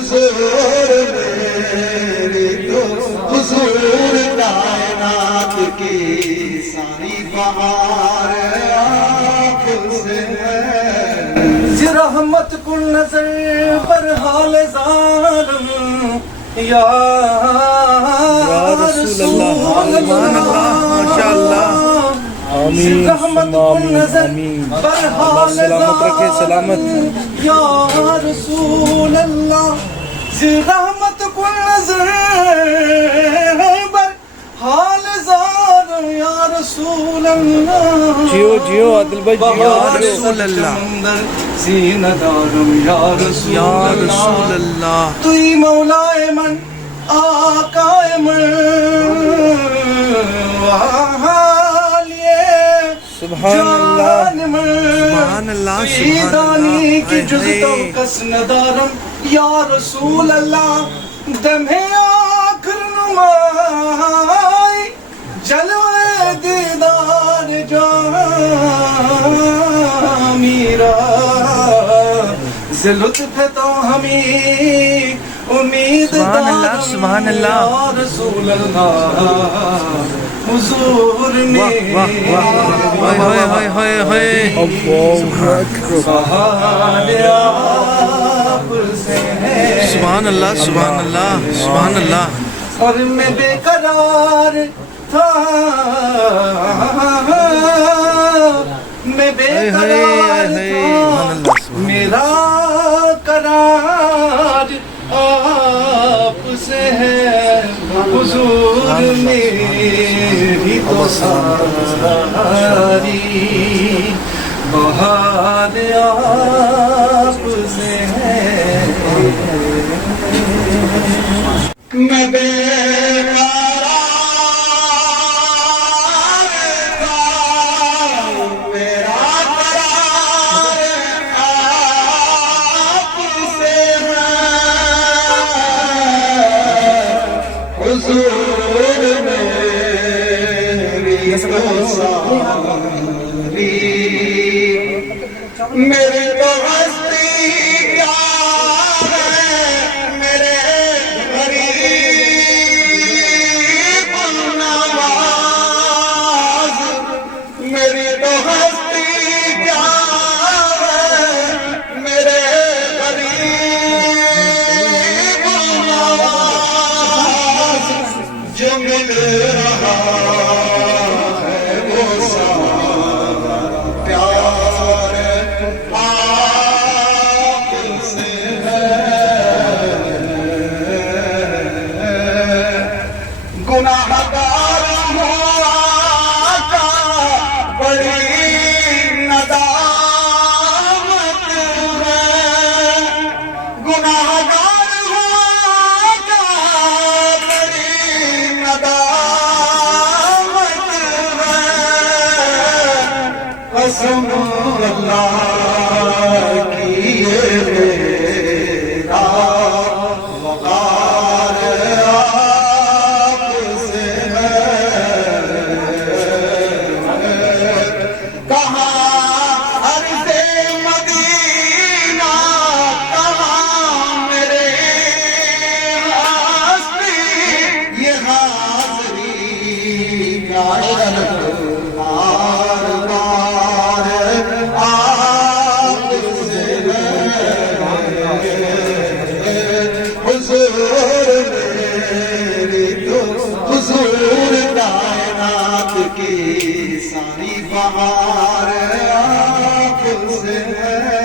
حضور میری تو حضور کائنات کی ساری بہار آپ سے ہے رحمت کن نظر پر حال ظالم یا رسول اللہ سبحان اللہ ماشاء اللہ آمین رحمت کن نظر پر حال سلامت رکھے سلامت یا رسول اللہ رحمت کن نظر پر حال ظالم یا رسول اللہ جیو جیو عادل بھائی جیو یا رسول اللہ سینہ دارم یا رسول اللہ توی مولا من آقا من وحالیے سبحان اللہ سبحان اللہ توی دانی کی جز تو کس ندارم یا رسول اللہ دمہیں آخر نمائی جلوے دیدار جان میرا سے لطف ہے تو ہمیں امید دارم سبحان اللہ یا رسول اللہ حضور میں بہار آپ سے ہے سبحان اللہ سبحان اللہ سبحان اللہ اور میں بے قرار تھا میں بے قرار تھا میرا قرار آپ سے ہے حضور میری تو ساری بہار آپ سے ہے میں بے میرے تو ہستی کیا ہے میرے غریب نواز میری تو ہستی کیا ہے میرے غریب نواز جو مل رہا ہے وہ سارا پیار آپ سے ہے گناہ گار ہوا کا بڑی ندامت ہے گناہ گار ہوا کا بڑی ندامت ہے قسم اللہ کی یہ میرا وقار آپ سے ہے کہاں عرض مدینہ کہاں میرے ہستی یہ حاضری کیا شرط بار بار آپ سے حضور میری تو حضور کائنات کی ساری بہار آپ سے ہے